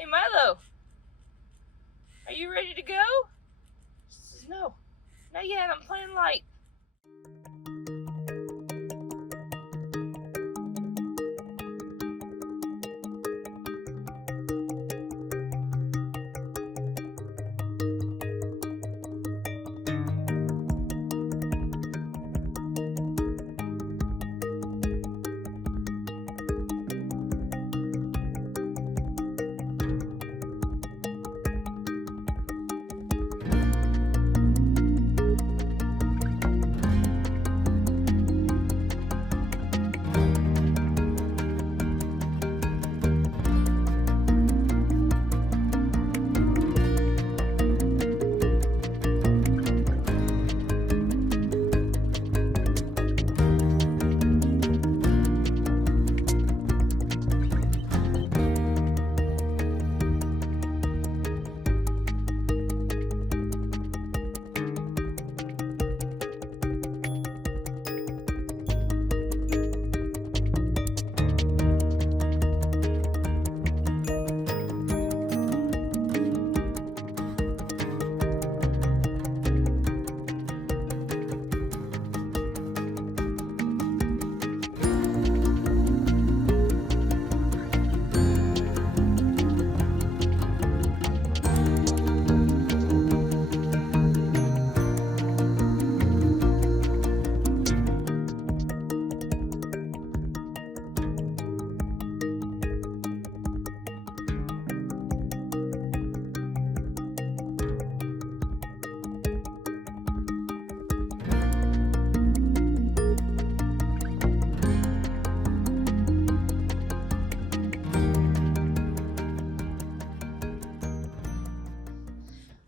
Hey Milo, are you ready to go? She says, no, not yet, I'm playing light.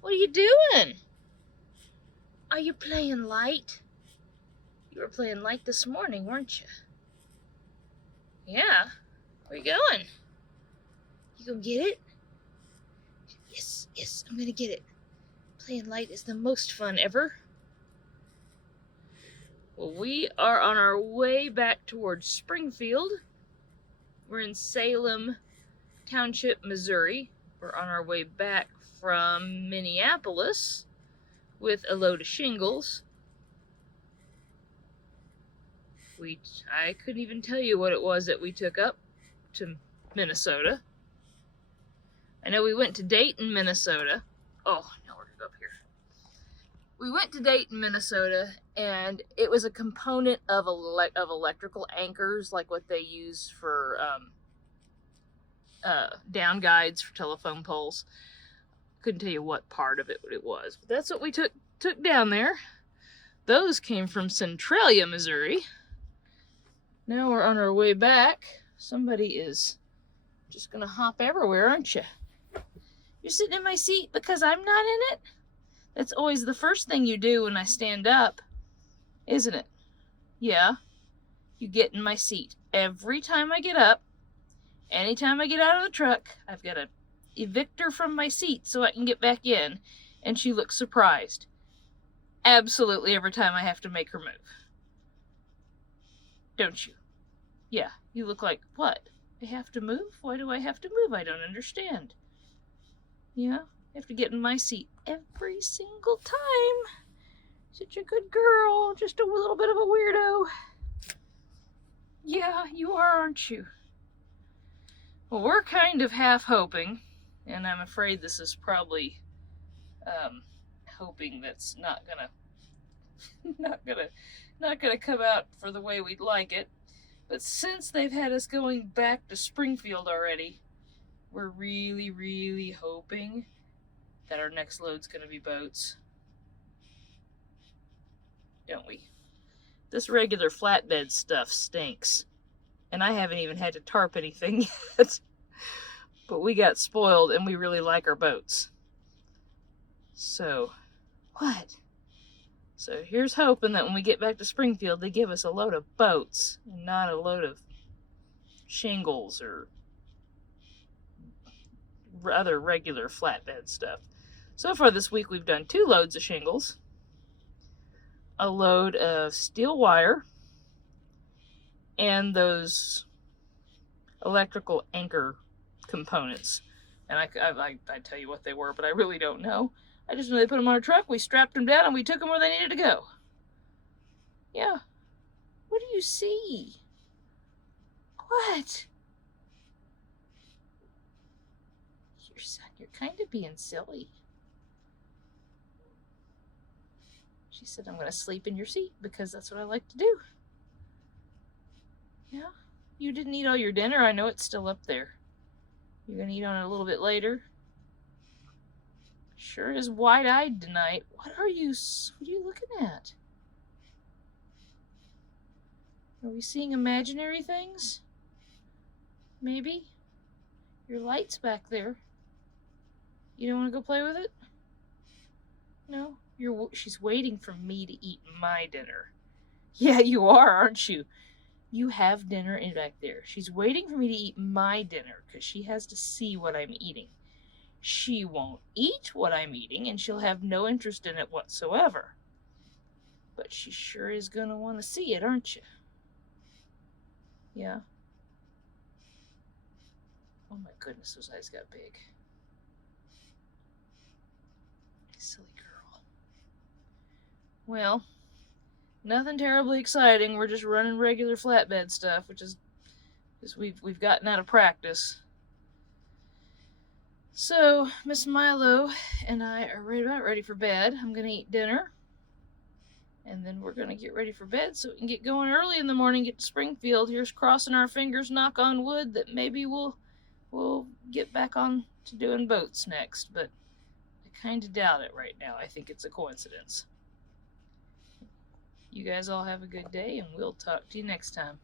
What are you doing? Are you playing light? You were playing light this morning, weren't you? Yeah. Where you going? You gonna get it? Yes, I'm gonna get it. Playing light is the most fun ever. Well, we are on our way back towards Springfield. We're in Salem Township, Missouri. We're on our way back from Minneapolis with a load of shingles. I couldn't even tell you what it was that we took up to Minnesota. I know we went to Dayton, Minnesota. Oh, now we're gonna go up here. We went to Dayton, Minnesota, and it was a component of electrical anchors, like what they use for down guides for telephone poles. Couldn't tell you what part of it was, but that's what we took down there. Those came from Centralia, Missouri. Now we're on our way back. Somebody is just gonna hop everywhere, aren't you? You're sitting in my seat because I'm not in it? That's always the first thing you do when I stand up, isn't it? Yeah, you get in my seat. Every time I get up, anytime I get out of the truck, I've got to evict her from my seat so I can get back in, and she looks surprised. Absolutely every time I have to make her move. Don't you? Yeah, you look like, what? I have to move? Why do I have to move? I don't understand. Yeah, I have to get in my seat every single time. Such a good girl, just a little bit of a weirdo. Yeah, you are, aren't you? Well, we're kind of half hoping, and I'm afraid this is probably hoping that's not gonna come out for the way we'd like it. But since they've had us going back to Springfield already, we're really, really hoping that our next load's gonna be boats. Don't we? This regular flatbed stuff stinks. And I haven't even had to tarp anything yet. But we got spoiled and we really like our boats. So, what? So here's hoping that when we get back to Springfield, they give us a load of boats and not a load of shingles or other regular flatbed stuff. So far this week we've done 2 loads of shingles, a load of steel wire, and those electrical anchor components. And I'd tell you what they were, but I really don't know. I just know they put them on a truck, we strapped them down, and we took them where they needed to go. Yeah. What do you see? What? Your son, you're kind of being silly. She said, I'm going to sleep in your seat because that's what I like to do. Yeah. You didn't eat all your dinner. I know it's still up there. You're going to eat on it a little bit later. Sure is wide-eyed tonight. What are you looking at? Are we seeing imaginary things? Maybe? Your light's back there. You don't want to go play with it? No? She's waiting for me to eat my dinner. Yeah, you are, aren't you? You have dinner in back there. She's waiting for me to eat my dinner because she has to see what I'm eating. She won't eat what I'm eating, and she'll have no interest in it whatsoever. But she sure is going to want to see it, aren't you? Yeah. Oh my goodness, those eyes got big. Silly girl. Well, nothing terribly exciting. We're just running regular flatbed stuff, which is we've gotten out of practice. So, Miss Milo and I are about ready for bed. I'm going to eat dinner. And then we're going to get ready for bed so we can get going early in the morning, get to Springfield. Here's crossing our fingers, knock on wood, that maybe we'll get back on to doing boats next. But I kind of doubt it right now. I think it's a coincidence. You guys all have a good day, and we'll talk to you next time.